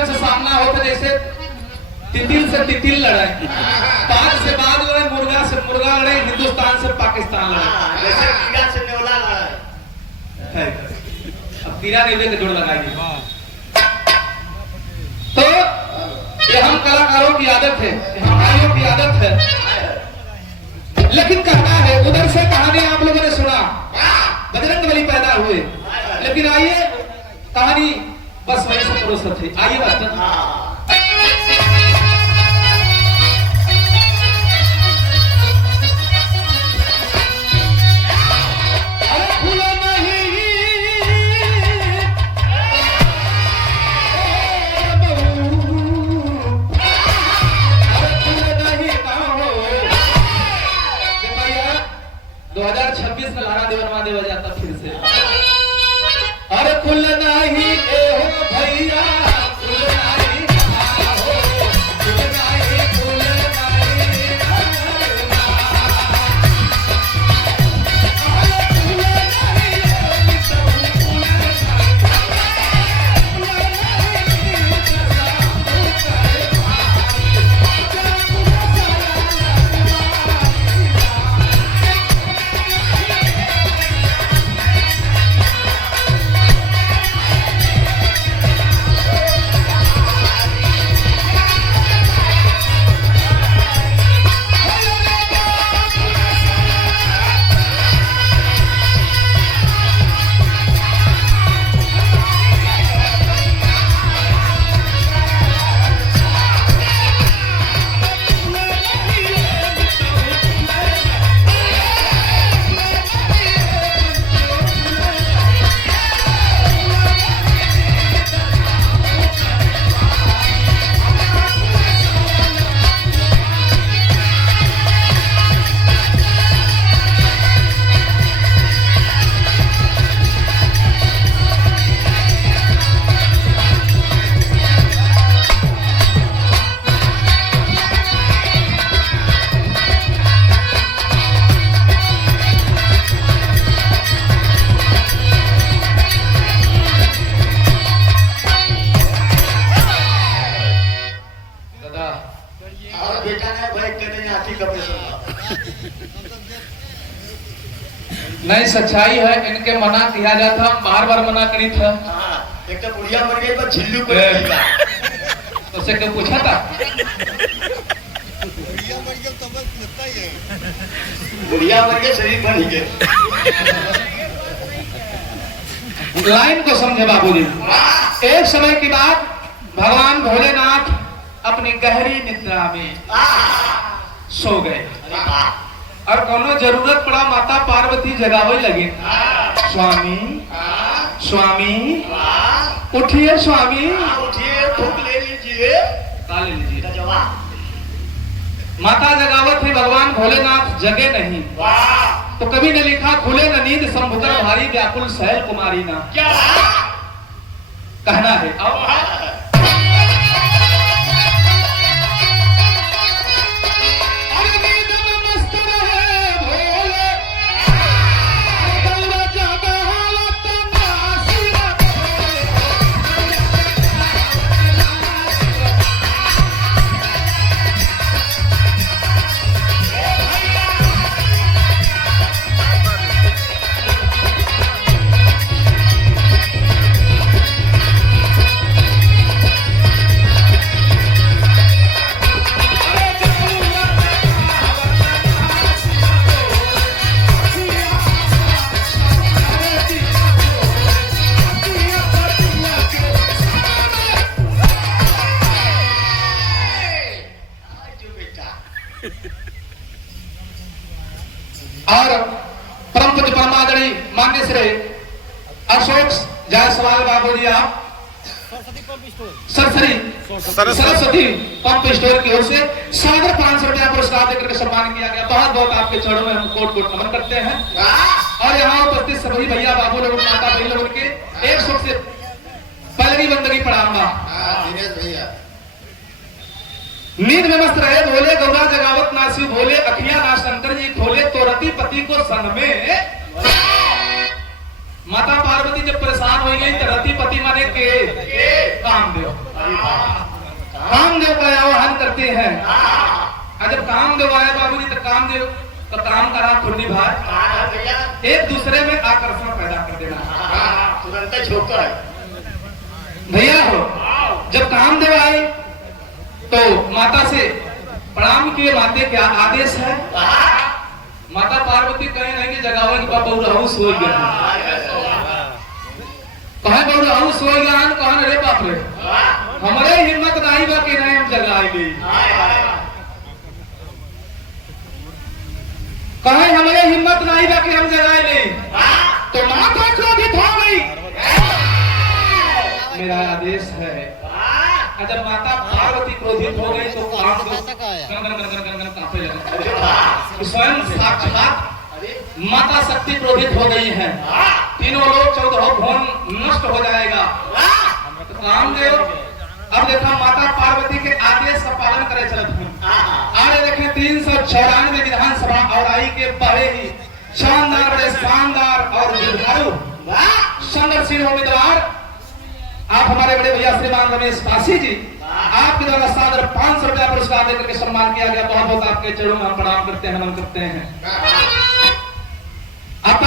दुश्मन से सामना होता जैसे तितिल से तितिल लड़ाई, बाघ से बाघ लड़े, मुर्गा से मुर्गा लड़े, हिंदुस्तान से पाकिस्तान लड़े, जैसे कीड़ा से नेवला लड़े। अब कीड़ा नेवले के जोड़ लगाएंगे। तो ये हम कलाकारों की आदत है, हमारियों की आदत है। लेकिन कहना है उधर से कहानी आप लोगों ने सुना, बजरंगबली पैदा हुए, लेकिन आइए कहानी बस वही से प्रोसेस थी। आइए बात हो जाता फिर से। अरे खुल नहीं ए हो भैया, खुल नहीं हो, खुल नहीं, खुल नहीं, नहीं सच्चाई है। इनके मना किया जाता, बार बार मना करी था। एक तो बुढ़िया मर गई पर झिल्लू पर तो उसे क्यों पूछा था? बुढ़िया मर गई शरीर बन गए। लाइन को समझे बाबूजी। एक समय की बात, भगवान भोलेनाथ अपनी गहरी निद्रा में सो गए और कोनो जरूरत पड़ा माता पार्वती जगावे लगे। स्वामी स्वामी उठिए, स्वामी उठिए, फूक ले लीजिए, ले लीजिए। जवाब माता जगावत थी, भगवान भोलेनाथ जगे नहीं। तो कभी ने लिखा खुले न नींद संभुतर भारी व्याकुल सैल कुमारी ना। क्या कहना है अब और परम पूज्य परमादरणीय मान्य श्री अशोक जायसवाल बाबूजी आप सरस्वती पंप स्टोर की ओर से सादर 500 रुपया पुरस्कार देकर के सम्मान किया गया। बहुत बहुत आपके चरणों में हम कोट कोट नमन करते हैं। और यहाँ उपस्थित सभी भैया बाबू लोग, माता बहन लोग के 100 से पहली बंदगी प्रणाम। नींद में मस्त रहे भोले, गौरा जगावत नासी भोले, अखिया ना शंकर जी खोले, तो रति पति को संग में माता पार्वती जब परेशान हो गई तो रति पति माने के कामदेव अरे वाह। कामदेव का आह्वान करते हैं। और जब कामदेव आए बाबूजी तो कामदेव तो काम करा खुली भाई कहाँ है भैया? एक दूसरे में आकर्षण पैदा कर देना। तुरंत छोड़ता है। भैया हो जब कामदेव आए तो माता से प्रणाम किए, माते क्या आदेश है? माता पार्वती कहीं नहीं कि जगावे कि बाबा बहु सो गया कहे बहु सो गया कहन रे बाप रे हमारे हिम्मत नहीं बा कि नहीं हम जगाएंगे। कहे हमारे हिम्मत नहीं बा कि हम जगाएंगे। तो माता क्रोधित हो गई। मेरा आदेश है। जब माता पार्वती क्रोधित हो गई तो कांपे लगे। स्वयं साक्षात माता शक्ति क्रोधित हो गई है। तीनों लोग 14 भुवन नष्ट हो जाएगा। तो कामदेव अब देखा माता पार्वती के आदेश का पालन करे चलत हूँ। आगे देखें 394 विधानसभा और आई के पहले ही शानदार बड़े शानदार और दीर्घायु संघर्षशील उम्मीदवार आप हमारे बड़े भैया श्रीमान रमेश पासी जी आपके द्वारा सादर 500 रुपया पुरस्कार देकर के सम्मान किया गया। बहुत बहुत आपके चरणों में हम प्रणाम करते हैं, नमन करते हैं। अब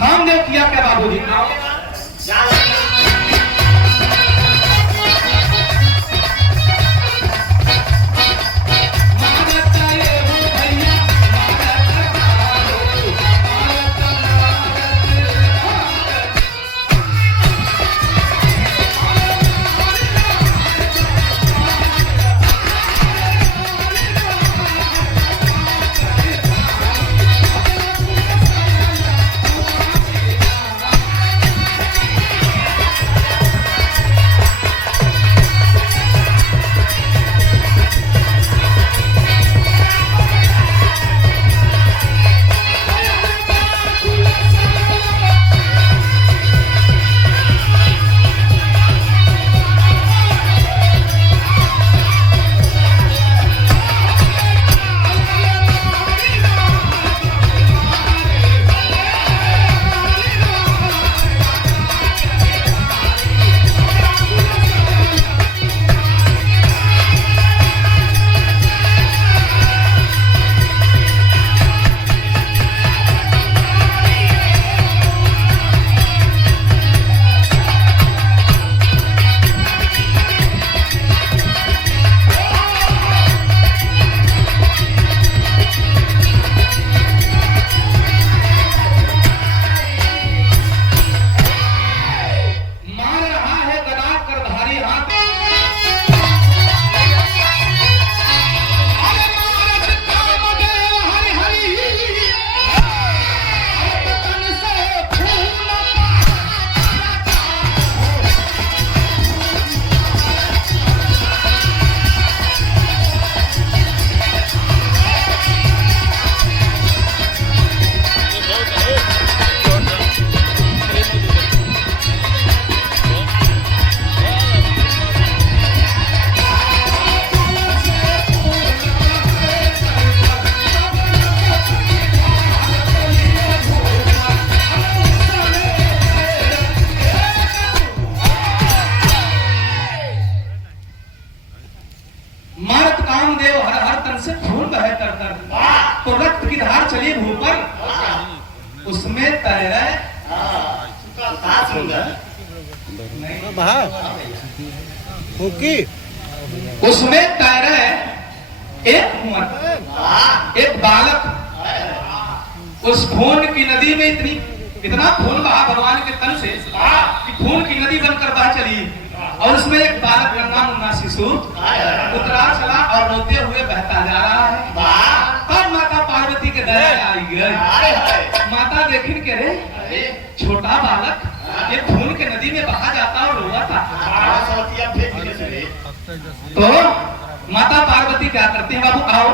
कामदेव किया क्या बाबूजी? तो रक्त की धार चली भू पर उसमें तैरे उसमें तैरे एक कुंवर एक बालक उस खून की नदी में इतना खून बहा भगवान के तन से कि खून की नदी बनकर बह चली और उसमें एक बालक नन्हा मुन्ना शिशु उतरा चला और रोते हुए बहता जा रहा है। तब माता पार्वती के दया आई गई। माता देखिन के रे छोटा बालक ये खून के नदी में बहा जाता और रोआ था। तो माता पार्वती क्या करती है बाबू आओ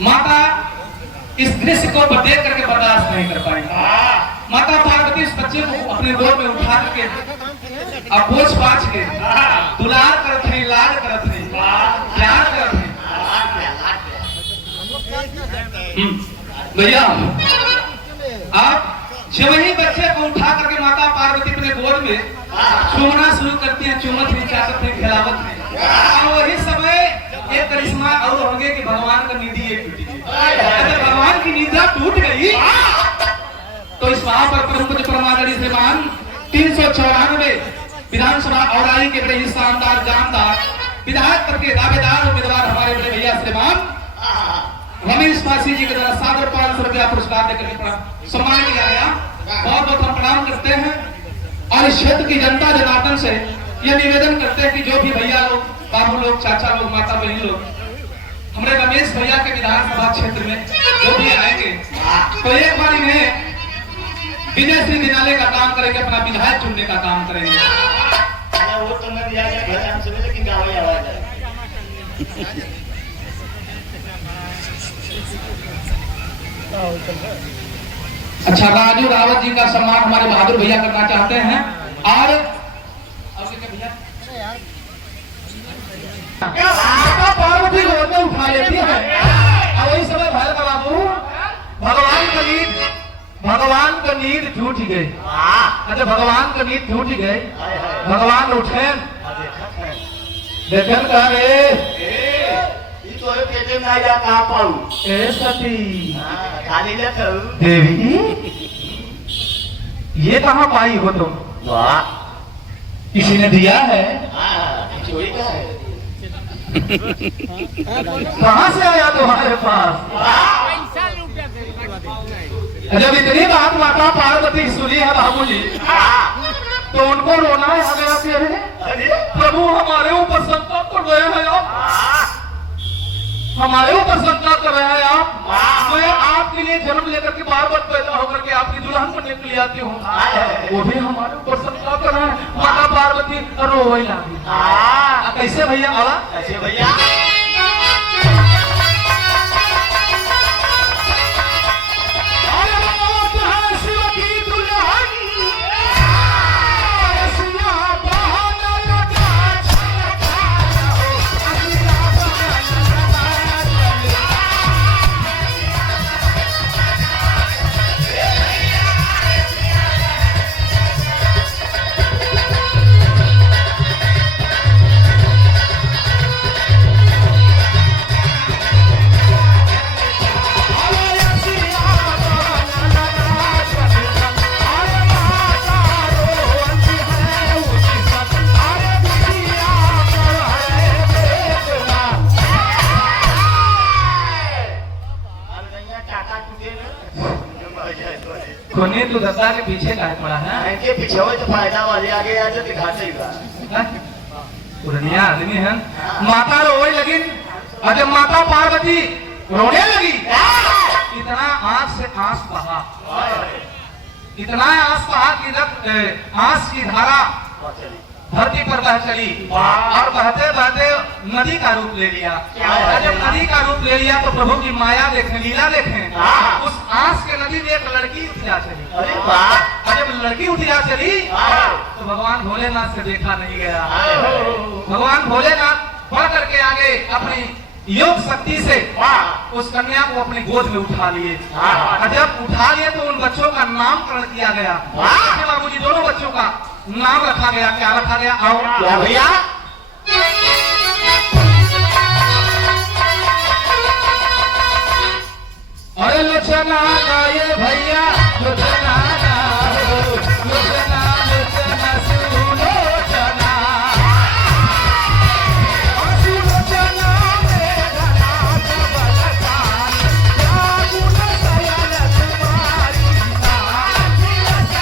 माता इस दृश्य को देख करके बर्दाश्त नहीं कर पाई। माता पार्वती इस बच्चे को अपने गोद में उठा करके अब पोछ पाछ के दुलार करत नहीं, लाड करत नहीं, प्यार करत नहीं। भैया आप जब वही बच्चे को उठा करके माता पार्वती अपने गोद में चूमना शुरू करती हैं, चूमत नहीं, चाटत नहीं, खिलावत नहीं, और वही समय एक करिश्मा और हो गया कि भगवान का निधि एक टूट गई। अगर भगवान की निद्रा टूट गई तो इस वहां पर प्रमुख परमादरी श्रीमान 394 विधानसभा औराई के बड़े ही शानदार जानदार विधायक पद के दावेदार उम्मीदवार हमारे बड़े भैया श्रीमान रमेश पासी जी के द्वारा सादर 500 रुपया पुरस्कार देकर सम्मान किया गया। बहुत बहुत हम प्रणाम करते हैं और इस क्षेत्र की जनता जनार्दन से ये निवेदन करते हैं कि जो भी भैया लोग, बाबू लोग, चाचा लोग, माता बहन लोग हमारे रमेश भैया के विधानसभा क्षेत्र में जो भी आएंगे तो एक बार इन्हें विजय श्री दिनाले का काम करेंगे, अपना विधायक चुनने का काम करेंगे। वो तो मैं दिया गया भजन सुने लेकिन गाँव में आवाज है। अच्छा, राजू रावत जी का सम्मान हमारे बहादुर भैया करना चाहते हैं और माता पार्वती गोद में उठा लेती है और वही समय भैल का बाबू भगवान का नींद टूट गई। अच्छा, भगवान का नींद टूट गई, भगवान उठे देखन कहा पेटे में आया कहाँ पाऊँ सती खाली न करूँ देवी, ये कहाँ पाई हो तुम? वाह, किसी ने दिया है? चोरी का है। कहाँ से आया तुम्हारे पास? जब इतनी बात माता पार्वती सुनी है बाबूजी तो उनको रोना है हमें, प्रभु हमारे ऊपर संकट कर रहे हैं आप, हमारे ऊपर संकट कर रहे हैं आप। मैं आपके लिए जन्म लेकर के बार बार पैदा होकर के आपकी दुल्हन बनने के लिए आती हूँ, वो भी हमारे ऊपर संकट कर रहे हैं। माता पार्वती रोए लगी। कैसे भैया? आवा ऐसे भैया कोने तो दत्ता के पीछे का पड़ा है, इनके पीछे हो तो फायदा वाले आगे आ जो दिखाते ही पुरनिया आदमी है। माता रोने लगी और जब माता पार्वती रोने लगी इतना आंख से आंस बहा, इतना आंस बहा कि आंस की धारा धरती पर बह चली और बहते बहते नदी का रूप ले लिया। जब नदी का रूप ले लिया तो प्रभु की माया देखें, लीला देखें। उस आंस के नदी में एक लड़की उठिया चली, और जब लड़की उठिया चली तो भगवान भोलेनाथ से देखा नहीं गया। भगवान भोलेनाथ बढ़ करके आगे अपनी योग शक्ति से उस कन्या को अपनी गोद में उठा लिए। जब उठा लिए तो उन बच्चों का नामकरण किया गया। बाबूजी दोनों बच्चों का नाम रखा गया। क्या रखा गया? आओ क्या भैया? अरे लोचना गाये भैया, लोचना गाओ, लोचना लोचना सुलोचना, सुलोचना मेरा नाथ बलसान, क्या गुण सयल तुम्हारी नाथ, लोचना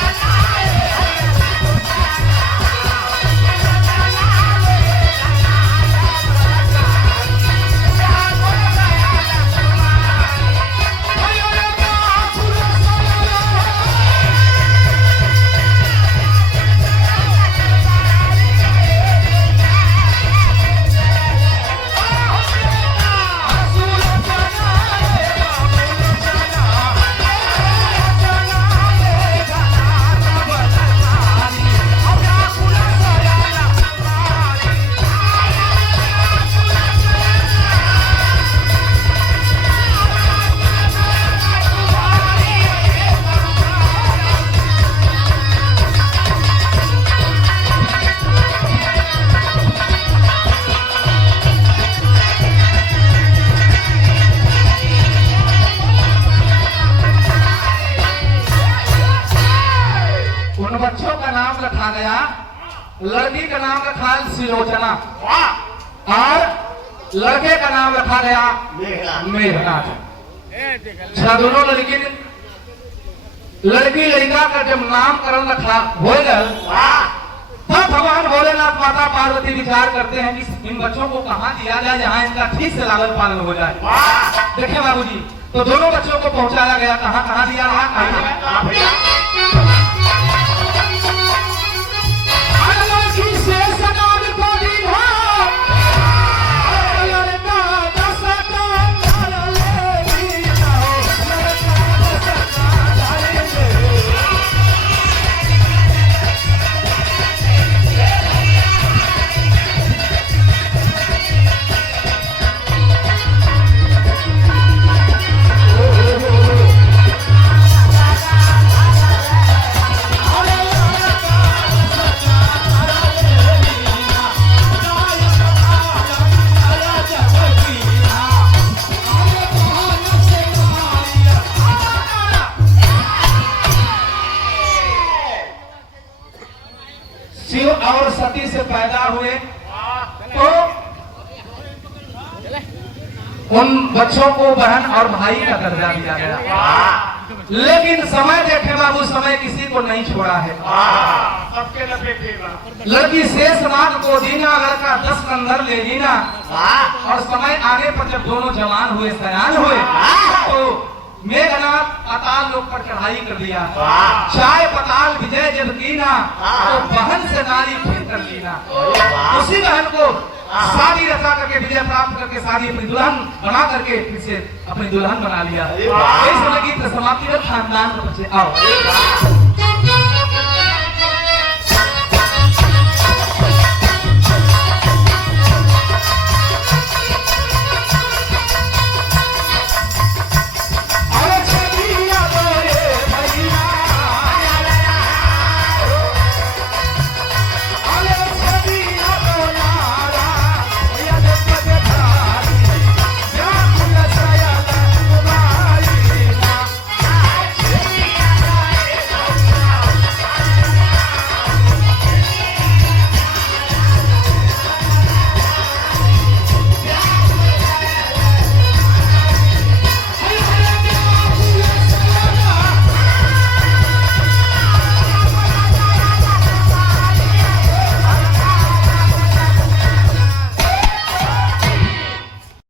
लड़की का नाम रखा सुलोचना और लड़के का नाम रखा गया मेघनाथ। अच्छा, दोनों लड़की लड़का का जब नामकरण रखा हो गया तब भगवान भोलेनाथ माता पार्वती विचार करते हैं कि इन बच्चों को कहाँ दिया जाए जहाँ इनका ठीक से लालन पालन हो जाए। देखें बाबूजी, तो दोनों बच्चों को पहुंचाया गया, कहाँ कहाँ दिया गया? शिव और सती से पैदा हुए तो उन बच्चों को बहन और भाई का दर्जा दिया गया। लेकिन समय देखे बाबू, समय किसी को नहीं छोड़ा है। सबके लपेटेगा। लड़की शेषनाग को जीना, लड़का 10 कंधर ले जीना। और समय आने पर जब दोनों जवान हुए, सयान हुए, तो मेघनाथ अताल लोक पर चढ़ाई कर दिया। चाय पताल विजय जब कीना, तो बहन से नारी फिर कर लीना। उसी बहन को शादी रचा करके, विजय प्राप्त करके, शादी अपनी दुल्हन बना करके फिर से अपनी दुल्हन बना लिया। इस गीत समाप्ति में खानदान के बच्चे आओ।